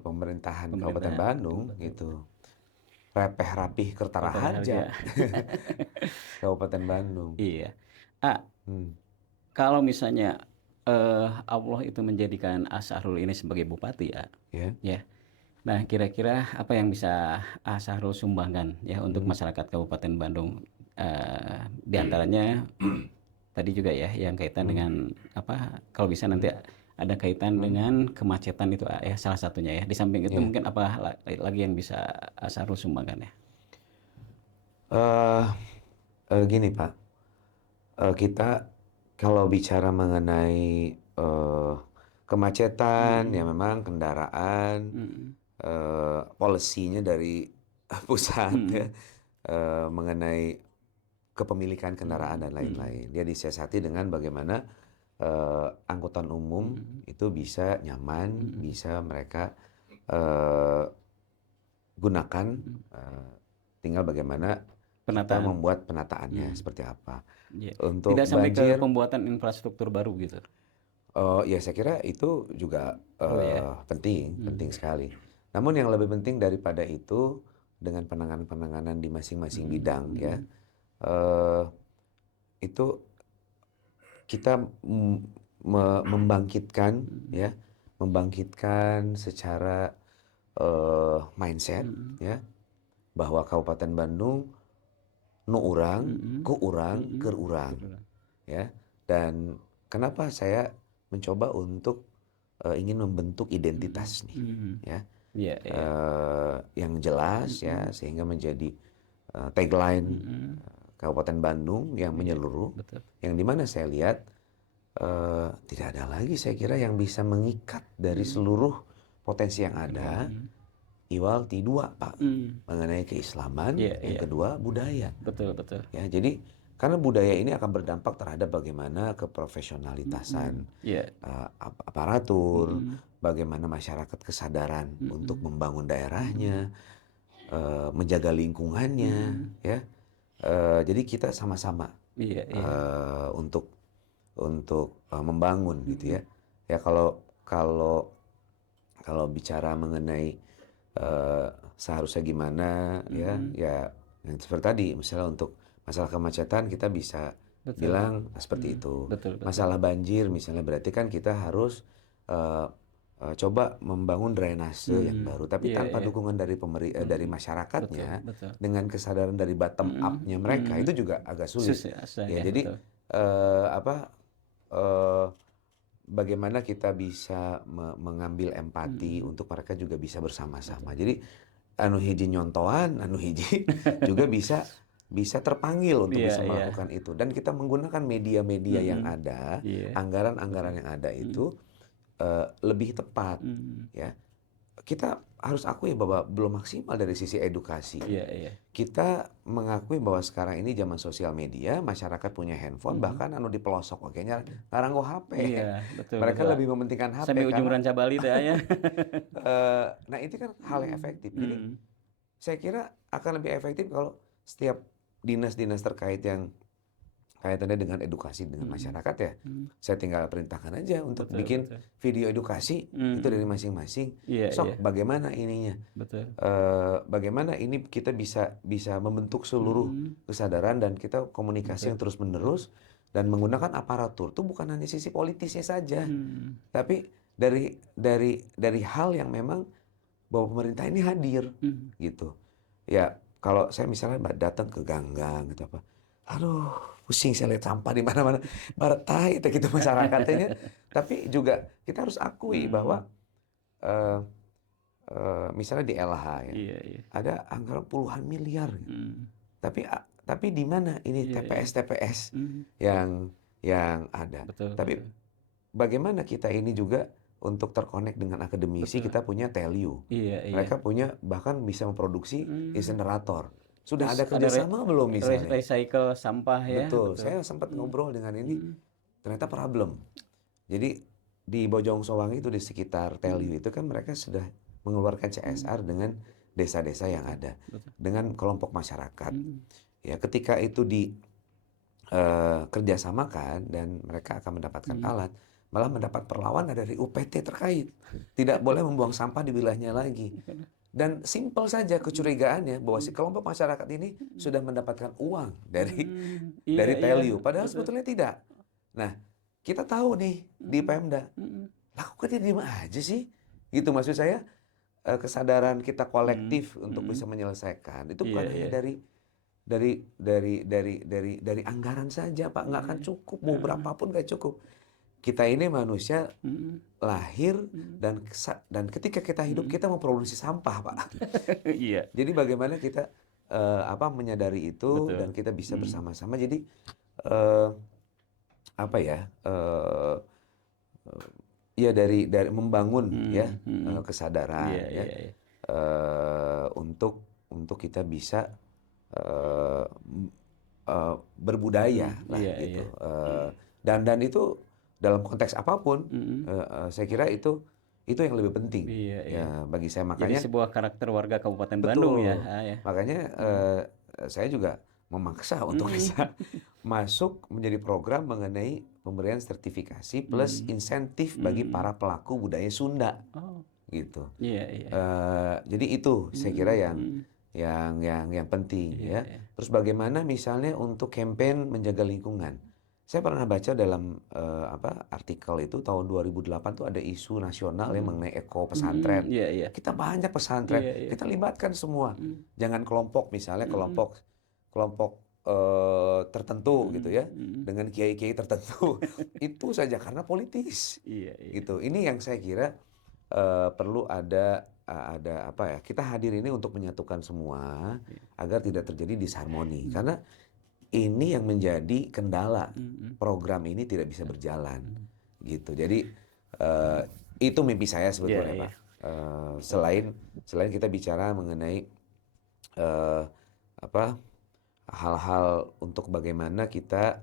pemerintahan Kabupaten Bandung gitu. Repeh rapih Kertara Harja. Kabupaten Bandung. Iya. Kalau misalnya Allah itu menjadikan Asharul ini sebagai bupati ya. Nah, kira-kira apa yang bisa Asharul sumbangkan ya untuk masyarakat Kabupaten Bandung? Di antaranya tadi juga ya yang kaitan dengan apa? Kalau bisa nanti ada kaitan dengan kemacetan itu ya salah satunya ya. Di samping itu mungkin apa lagi yang bisa Asharul sumbangkan ya? Gini Pak, kita kalau bicara mengenai kemacetan, ya memang kendaraan, polisinya dari pusat ya, mengenai kepemilikan kendaraan dan lain-lain. Dia disiasati dengan bagaimana angkutan umum itu bisa nyaman, bisa mereka gunakan, tinggal bagaimana kita membuat penataannya seperti apa. Untuk tidak sampai banjir, ke pembuatan infrastruktur baru gitu. ya saya kira itu juga penting sekali. Namun yang lebih penting daripada itu dengan penanganan di masing-masing bidang ya, itu kita membangkitkan secara mindset ya bahwa Kabupaten Bandung nu urang, ku urang, keur urang ya. Dan kenapa saya mencoba untuk ingin membentuk identitas nih ya. Yang jelas ya sehingga menjadi tagline Kabupaten Bandung yang menyeluruh, yang dimana saya lihat tidak ada lagi saya kira yang bisa mengikat dari seluruh potensi yang ada. Iwal dua Pak, mengenai keislaman, yang kedua budaya. Betul. Ya, jadi karena budaya ini akan berdampak terhadap bagaimana keprofesionalitasan aparatur, bagaimana masyarakat kesadaran untuk membangun daerahnya, menjaga lingkungannya, ya. Jadi kita sama-sama untuk membangun gitu ya. Ya kalau bicara mengenai seharusnya gimana ya yang seperti tadi misalnya untuk masalah kemacetan kita bisa bilang seperti itu. Masalah banjir misalnya berarti kan kita harus coba membangun drainase yang baru tapi tanpa dukungan dari dari masyarakatnya dengan kesadaran dari bottom up-nya mereka itu juga agak sulit. Ya, jadi bagaimana kita bisa mengambil empati untuk mereka juga bisa bersama-sama. Jadi anu hiji nyontoan, anu hiji juga bisa terpanggil untuk bisa melakukan itu. Dan kita menggunakan media-media yang ada, anggaran-anggaran yang ada itu lebih tepat. Ya, kita harus akui bahwa belum maksimal dari sisi edukasi. Kita mengakui bahwa sekarang ini zaman sosial media, masyarakat punya handphone, bahkan anu di pelosok kayaknya ngaranggo HP. Mereka lebih mementingkan HP. Sampai ujung Ranca Bali ya. Nah itu kan hal yang efektif. Jadi saya kira akan lebih efektif kalau setiap dinas-dinas terkait yang kaitannya dengan edukasi dengan masyarakat ya, saya tinggal perintahkan aja untuk bikin video edukasi itu dari masing-masing. Bagaimana ininya? Bagaimana ini kita bisa membentuk seluruh kesadaran dan kita komunikasi yang terus menerus dan menggunakan aparatur itu bukan hanya sisi politisnya saja, tapi dari hal yang memang bahwa pemerintah ini hadir gitu. Ya kalau saya misalnya datang ke gang-gang gitu apa, aduh pusing saya lihat sampah di mana-mana, partai itu gitu masyarakatnya. Tapi juga kita harus akui bahwa eh, misalnya di LH ya, Iya, iya. ada anggaran puluhan miliar. Tapi di mana ini Iya, iya. TPS yang ada. Betul, Tapi betul. bagaimana kita ini juga untuk terkonek dengan akademisi, Betul. kita punya Telyu. Iya, iya. Mereka punya bahkan bisa memproduksi insenerator. Sudah Terus ada kerjasama belum misalnya? recycle sampah ya, Betul, betul. saya sempat ngobrol dengan ini, ternyata problem. Jadi di Bojong Soang itu di sekitar Telyu itu kan mereka sudah mengeluarkan CSR dengan desa-desa yang ada, dengan kelompok masyarakat. Ya, ketika itu kerjasamakan dan mereka akan mendapatkan alat, malah mendapat perlawanan dari UPT terkait. Tidak boleh membuang sampah di wilayahnya lagi. Dan simpel saja kecurigaannya bahwa si kelompok masyarakat ini sudah mendapatkan uang dari Iya, Telyu, iya, padahal betul. sebetulnya tidak. Nah, kita tahu nih di Pemda, lakukannya diem aja sih. Gitu maksud saya, kesadaran kita kolektif untuk bisa menyelesaikan itu bukan Iya, hanya iya. dari anggaran saja, Pak, nggak akan cukup, mau berapapun nggak cukup. Kita ini manusia lahir dan ketika kita hidup kita memproduksi sampah, Pak. Iya. Jadi bagaimana kita menyadari itu Betul. dan kita bisa bersama-sama. Jadi eh, apa ya? Ya dari membangun ya kesadaran Iya, ya iya, iya. untuk kita bisa berbudaya lah iya, gitu. iya. Dan itu dalam konteks apapun, saya kira itu yang lebih penting Iya, iya. ya bagi saya. Jadi Makanya sebuah karakter warga Kabupaten betul. Bandung ya. Ya. Makanya saya juga memaksa untuk bisa masuk menjadi program mengenai pemberian sertifikasi plus insentif bagi para pelaku budaya Sunda Oh, gitu. iya, iya. Jadi itu saya kira yang penting ya. Terus bagaimana misalnya untuk campaign menjaga lingkungan. Saya pernah baca dalam artikel itu tahun 2008 tuh ada isu nasional yang mengenai eko pesantren. Iya, iya. Kita banyak pesantren, Iya, iya. kita libatkan semua. Jangan kelompok misalnya kelompok tertentu gitu ya, dengan kiai-kiai tertentu. Itu saja karena politis. Iya, iya. Gitu. Ini yang saya kira perlu ada apa ya? Kita hadir ini untuk menyatukan semua agar tidak terjadi disharmoni. Karena ini yang menjadi kendala program ini tidak bisa berjalan gitu. Jadi itu mimpi saya sebetulnya, Iya, Pak. Selain kita bicara mengenai hal-hal untuk bagaimana kita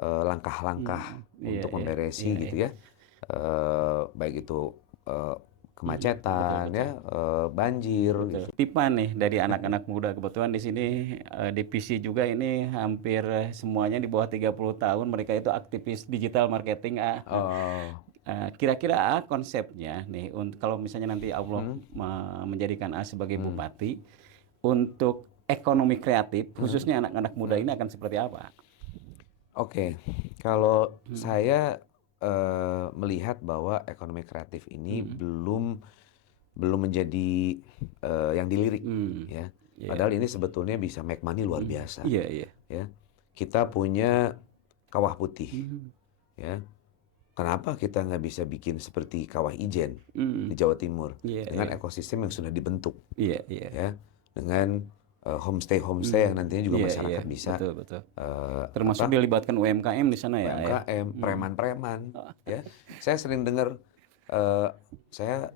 langkah-langkah untuk memberesi gitu ya, baik itu kemacetan ya, banjir gitu. Tipan nih dari anak-anak muda, kebetulan di sini divisi juga ini hampir semuanya di bawah 30 tahun, mereka itu aktivis digital marketing. Kira-kira konsepnya nih kalau misalnya nanti Allah menjadikan sebagai bupati, untuk ekonomi kreatif khususnya anak-anak muda ini akan seperti apa? Oke, kalau saya melihat bahwa ekonomi kreatif ini belum menjadi yang dilirik ya. Padahal ini sebetulnya bisa make money luar biasa. Iya, iya. Ya. Kita punya kawah putih. Ya. Kenapa kita nggak bisa bikin seperti kawah Ijen di Jawa Timur dengan ekosistem yang sudah dibentuk? Iya, iya. Ya. Dengan homestay yang nantinya juga masyarakat bisa betul. Termasuk dilibatkan UMKM di sana ya. UMKM, preman-preman, ya. Saya sering dengar, saya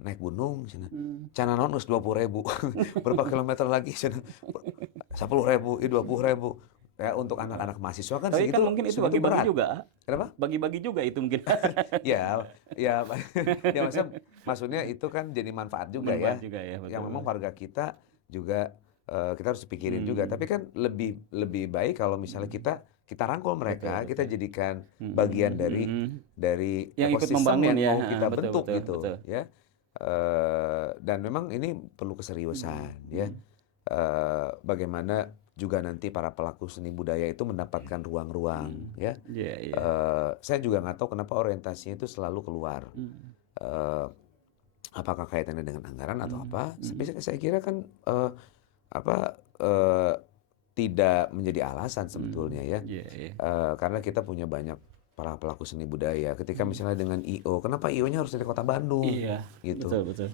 naik gunung, cina, cananon us 20.000, berapa kilometer lagi, cina, 10.000, 20.000, ya untuk anak-anak mahasiswa kan Tapi segitu, kan mungkin itu segitu bagi-bagi berat. juga. Kenapa? Bagi-bagi juga itu mungkin. Ya, ya, ya maksudnya itu kan jadi manfaat juga Manfaat ya, juga ya, betul. yang memang warga kita juga kita harus pikirin juga. Tapi kan lebih baik kalau misalnya kita rangkul mereka, kita jadikan bagian dari Yang ikut ekosistem membangun yang ya. mau kita Betul, bentuk betul, gitu, betul. ya. Dan memang ini perlu keseriusan, ya. Bagaimana juga nanti para pelaku seni budaya itu mendapatkan ruang-ruang, ya. Iya, iya. Saya juga nggak tahu kenapa orientasinya itu selalu keluar. apakah kaitannya dengan anggaran atau apa? Tapi saya kira kan apa eh, tidak menjadi alasan sebetulnya ya. Iya, iya. Karena kita punya banyak para pelaku seni budaya. Ketika misalnya dengan IO, kenapa IO-nya harus dari kota Bandung? Iya, Gitu. betul, betul.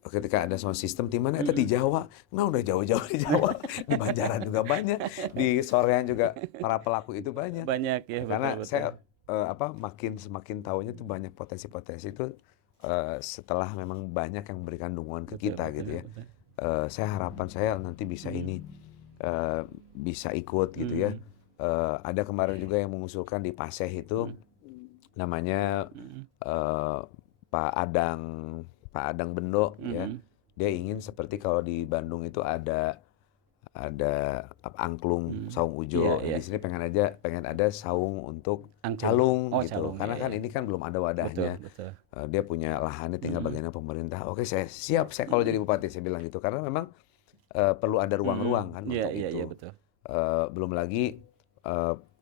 Ketika ada sound system di mana itu di Jawa, nah udah jauh-jauh di Jawa, di Banjaran juga banyak, di Soreang juga para pelaku itu banyak. Banyak ya, Karena betul, betul. saya semakin tahunya tuh banyak potensi-potensi itu setelah memang banyak yang memberikan dukungan ke kita gitu ya. Harapan saya nanti bisa ini bisa ikut gitu ya. Ada kemarin juga yang mengusulkan di Paseh itu namanya Pak Adang Bendo ya. Dia ingin seperti kalau di Bandung itu ada angklung saung ujo. Iya, iya. Di sini pengen ada saung untuk Angklung. calung Oh, gitu. calung, Karena iya, kan iya. ini kan belum ada wadahnya. Betul. Dia punya lahannya tinggal bagiannya pemerintah. Oke, saya siap saya kalau jadi bupati saya bilang gitu. Karena memang perlu ada ruang-ruang kan Iya, untuk iya, itu. iya, betul. Belum lagi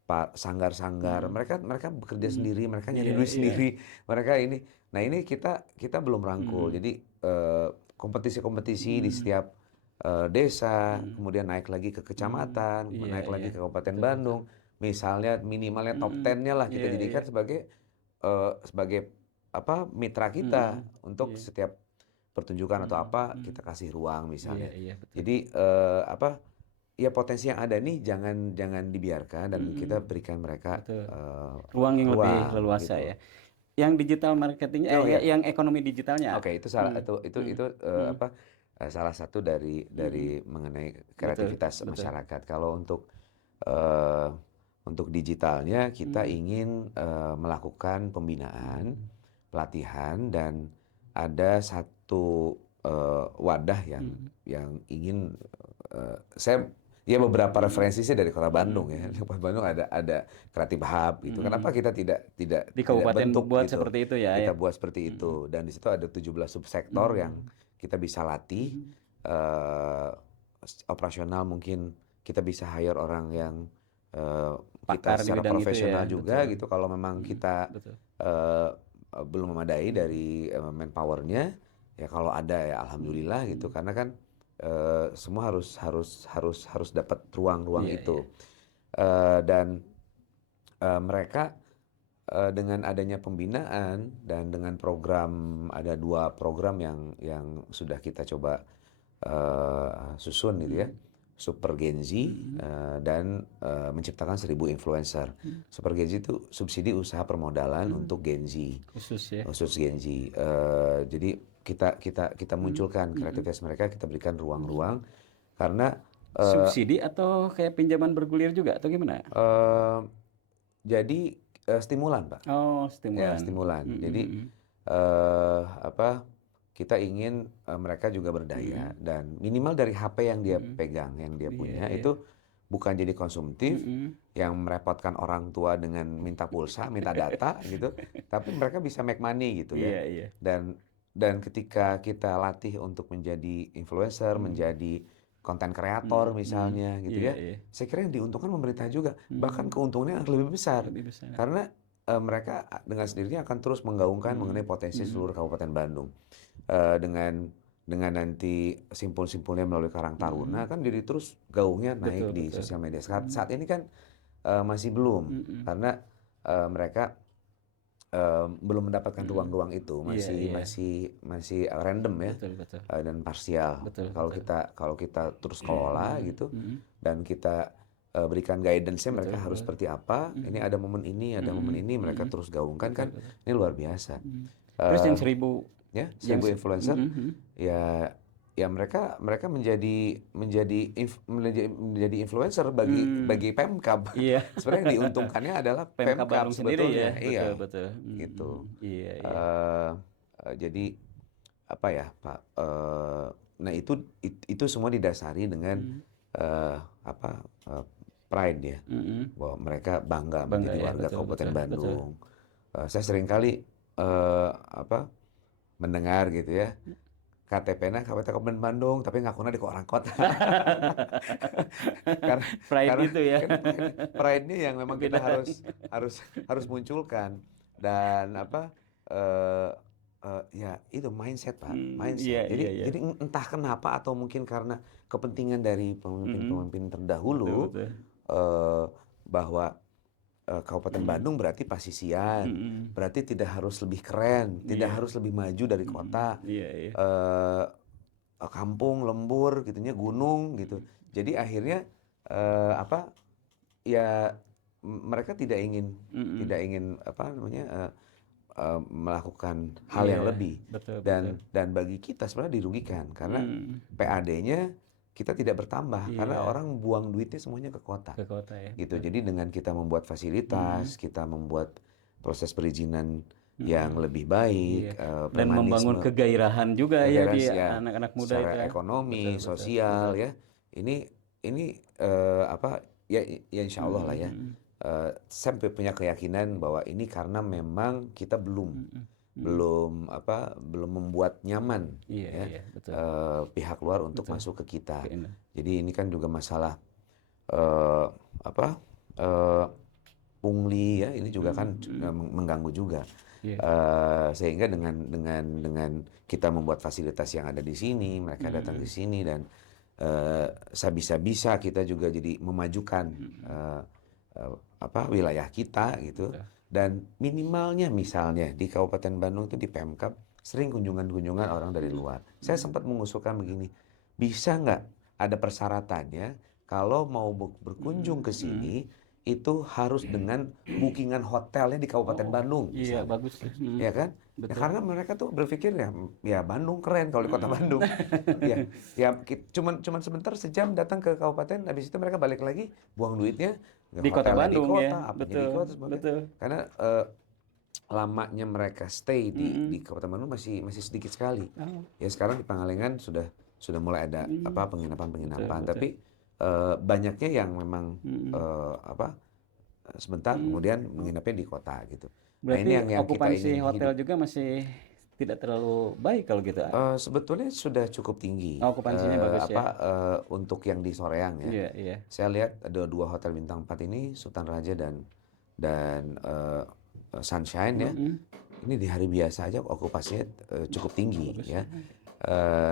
Pak sanggar-sanggar mereka bekerja sendiri, mereka nyari Iya, duit iya. sendiri, mereka ini. Nah ini kita belum rangkul. Jadi kompetisi-kompetisi di setiap desa, kemudian naik lagi ke kecamatan, Iya, naik lagi iya. ke Kabupaten Bandung. Misalnya minimalnya top 10-nya lah kita Iya, jadikan iya. sebagai apa mitra kita untuk Iya. setiap pertunjukan atau apa kita kasih ruang misalnya. Iya, iya, betul. Jadi ya potensi yang ada nih jangan dibiarkan dan kita berikan mereka Betul. Ruang yang lebih ruang, leluasa gitu. ya. Yang digital marketingnya, Oh, iya. yang ekonomi digitalnya. Oke, itu salah satu dari mengenai kreativitas betul. masyarakat. Kalau untuk digitalnya kita ingin melakukan pembinaan, pelatihan dan ada satu wadah yang ingin ya beberapa referensi sih dari Kota Bandung ya. Di Kota Bandung ada Creative Hub gitu. Kenapa kita tidak Di kabupaten bentuk buat gitu. seperti itu ya, Kita ya. buat seperti itu dan di situ ada 17 subsektor yang kita bisa latih operasional, mungkin kita bisa hire orang yang kita Pakar di secara bidang itu profesional ya, juga gitu. Kalau memang kita betul. belum memadai dari manpowernya, ya kalau ada ya alhamdulillah gitu. Karena kan semua harus dapat ruang-ruang Iya, itu. Dan mereka dengan adanya pembinaan dan dengan program, ada 2 program yang sudah kita coba susun gitu ya. Super Gen Z dan menciptakan 1000 influencer. Super Gen Z itu subsidi usaha permodalan untuk Gen Z. Khusus Gen Z. Jadi kita munculkan kreativitas mereka, kita berikan ruang-ruang karena Subsidi atau kayak pinjaman bergulir juga atau gimana? jadi stimulan, Pak. Oh, Ya, stimulan. stimulan. Jadi kita ingin mereka juga berdaya dan minimal dari HP yang dia pegang, yang dia punya itu bukan jadi konsumtif yang merepotkan orang tua dengan minta pulsa, minta data gitu, tapi mereka bisa make money gitu ya. Iya. Dan ketika kita latih untuk menjadi influencer, menjadi konten kreator misalnya gitu ya. Iya. Saya kira yang diuntungkan pemerintah juga, bahkan keuntungannya akan lebih besar. Karena mereka dengan sendirinya akan terus menggaungkan mengenai potensi seluruh Kabupaten Bandung. Dengan nanti simpul-simpulnya melalui Karang Taruna kan jadi terus gaungnya naik di sosial media. Saat ini kan masih belum karena mereka belum mendapatkan ruang-ruang itu, masih random ya. Betul. Dan parsial. Kalau kita terus kelola gitu dan kita berikan guidance-nya mereka harus seperti apa. Ini ada momen ini, mereka terus gaungkan kan. Ini luar biasa. Terus yang 1000 influencer ya mereka menjadi influencer bagi Pemkab. Iya. Sebenarnya yang diuntungkannya adalah Pemkab Pemkab Bandung sendiri sebetulnya. ya. Iya. Betul. Gitu. Iya. Jadi apa ya, Pak? Nah itu semua didasari dengan pride ya, bahwa mereka bangga menjadi warga Kabupaten Bandung. Saya seringkali mendengar gitu ya, KTP-nya Kabupaten Bandung, tapi ngakuna di orang kota. Pride itu ya. Pride-nya yang memang kita harus munculkan dan Ya itu mindset Pak, Iya, mindset. Jadi iya, iya. jadi entah kenapa atau mungkin karena kepentingan dari pemimpin-pemimpin terdahulu Betul. eh, bahwa Kabupaten Bandung berarti pasisian, Mm-mm. berarti tidak harus lebih keren, tidak Iya. harus lebih maju dari kota, Iya, iya. eh, kampung lembur, gitunya gunung gitu. Jadi akhirnya apa? Ya mereka Mm-mm. tidak ingin apa namanya melakukan hal Iya, yang lebih betul, betul. dan bagi kita sebenarnya dirugikan karena Mm. PAD-nya kita tidak bertambah karena Iya, orang buang duitnya semuanya ke kota ke kota ya, gitu. betul. Jadi dengan kita membuat fasilitas, kita membuat proses perizinan yang lebih baik, Iya. Dan membangun premanisme, kegairahan juga ya di ya anak-anak muda itu secara ya. Betul, ekonomi, betul, sosial betul. ya. Ini apa ya insya Allah lah ya. Saya punya keyakinan bahwa ini karena memang kita belum membuat nyaman Iya, ya iya, betul. pihak luar untuk Betul. masuk ke kita. Ke Indo. Jadi ini kan juga masalah eh, apa eh, pungli ya ini juga kan mengganggu juga. Iya. Sehingga dengan kita membuat fasilitas yang ada di sini, mereka datang ke sini dan sebisa-bisa kita juga jadi memajukan wilayah kita gitu. Dan minimalnya misalnya di Kabupaten Bandung itu di Pemkab sering kunjungan-kunjungan orang dari luar. Saya sempat mengusulkan begini, bisa nggak ada persyaratannya kalau mau berkunjung ke sini itu harus dengan bookingan hotelnya di Kabupaten Bandung Iya, misalnya. bagus. Ya kan? Ya, Betul. karena mereka tuh berpikir ya Bandung keren kalau di kota Bandung. Ya cuman sebentar sejam datang ke kabupaten, habis itu mereka balik lagi buang duitnya ke Di kota hotelnya di Bandung ya, kota, apanya di betul, kota sebagainya. betul. Karena lamanya mereka stay di Kabupaten Bandung masih sedikit sekali. Ya sekarang di Pangalengan sudah mulai ada penginapan-penginapan, Betul, tapi banyaknya yang memang sebentar kemudian menginapnya di kota gitu. Nah ini Berarti yang kita okupansi ingin hotel hidup. juga masih tidak terlalu baik kalau gitu. Sebetulnya sudah cukup tinggi Okupansinya bagus ya. untuk yang di Soreang ya. Iya, iya. Saya lihat ada 2 hotel bintang 4 ini, Sultan Raja dan Sunshine ya. Ini di hari biasa aja okupasinya cukup tinggi ya.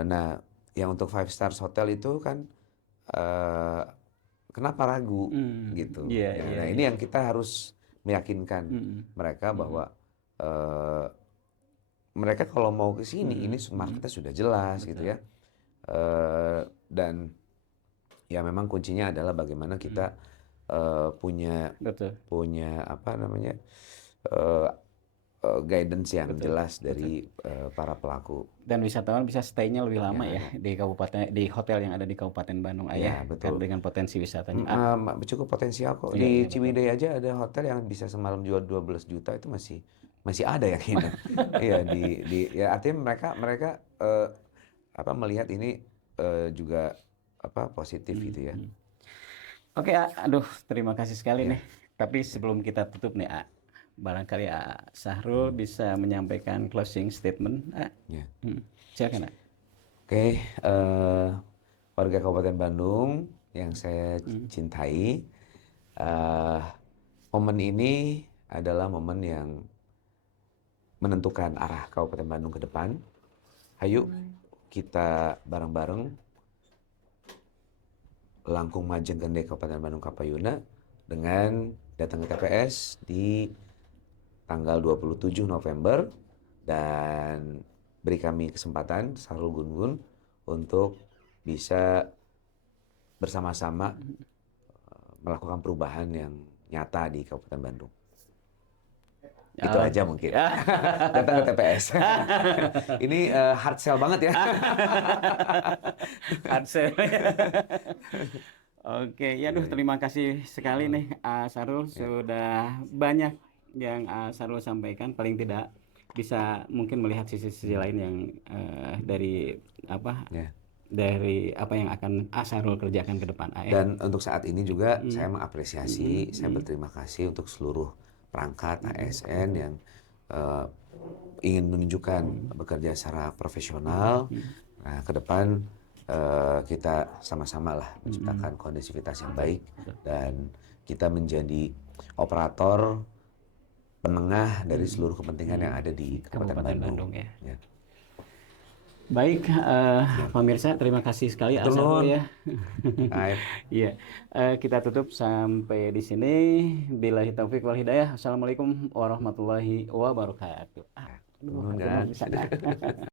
Nah, yang untuk 5 stars hotel itu kan kenapa ragu gitu. Iya, Ya, iya, nah, ini iya. yang kita harus meyakinkan mereka bahwa mereka kalau mau ke sini ini marketnya sudah jelas gitu ya. Dan ya memang kuncinya adalah bagaimana kita punya Betul. apa namanya guidance yang jelas dari para pelaku. Dan wisatawan bisa stay-nya lebih lama ya di kabupaten, di hotel yang ada di Kabupaten Bandung Ya, ayah, betul. kan dengan potensi wisatanya. Cukup potensial kok. Iya, Di iya, betul. Ciwidey aja ada hotel yang bisa semalam jual 12 juta itu masih ada yang ini. Iya ya artinya mereka melihat ini juga positif gitu ya. Oke, aduh, terima kasih sekali nih. Tapi sebelum kita tutup nih, barangkali Sahrul bisa menyampaikan closing statement. Ya. Silakan. Oke, warga Kabupaten Bandung yang saya cintai, momen ini adalah momen yang menentukan arah Kabupaten Bandung ke depan. Ayo kita bareng-bareng langkung majeng gende Kabupaten Bandung Kapayuna dengan datang ke TPS di tanggal 27 November dan beri kami kesempatan Sahrul Gun-Gun untuk bisa bersama-sama melakukan perubahan yang nyata di Kabupaten Bandung. Itu aja mungkin. Datang ke TPS. Ini hard sell banget ya. Hard sell. Oke, ya terima kasih sekali nih Sahrul, sudah banyak yang Sahrul sampaikan, paling tidak bisa mungkin melihat sisi-sisi lain yang dari dari apa yang akan Sahrul kerjakan ke depan. Dan untuk saat ini juga saya mengapresiasi, saya berterima kasih untuk seluruh perangkat ASN yang ingin menunjukkan bekerja secara profesional. Nah, ke depan kita sama-sama lah menciptakan kondisivitas yang baik dan kita menjadi operator penengah dari seluruh kepentingan yang ada di Kabupaten Kabupaten Bandung. Bandung ya. Ya. Baik, pemirsa, terima kasih sekali Betul, Asarul Nun. ya. Baik. Iya, kita tutup sampai di sini. Billahi taufiq wal hidayah. Assalamualaikum warahmatullahi wabarakatuh. Aduh, Nun, aku kan? mau bisa.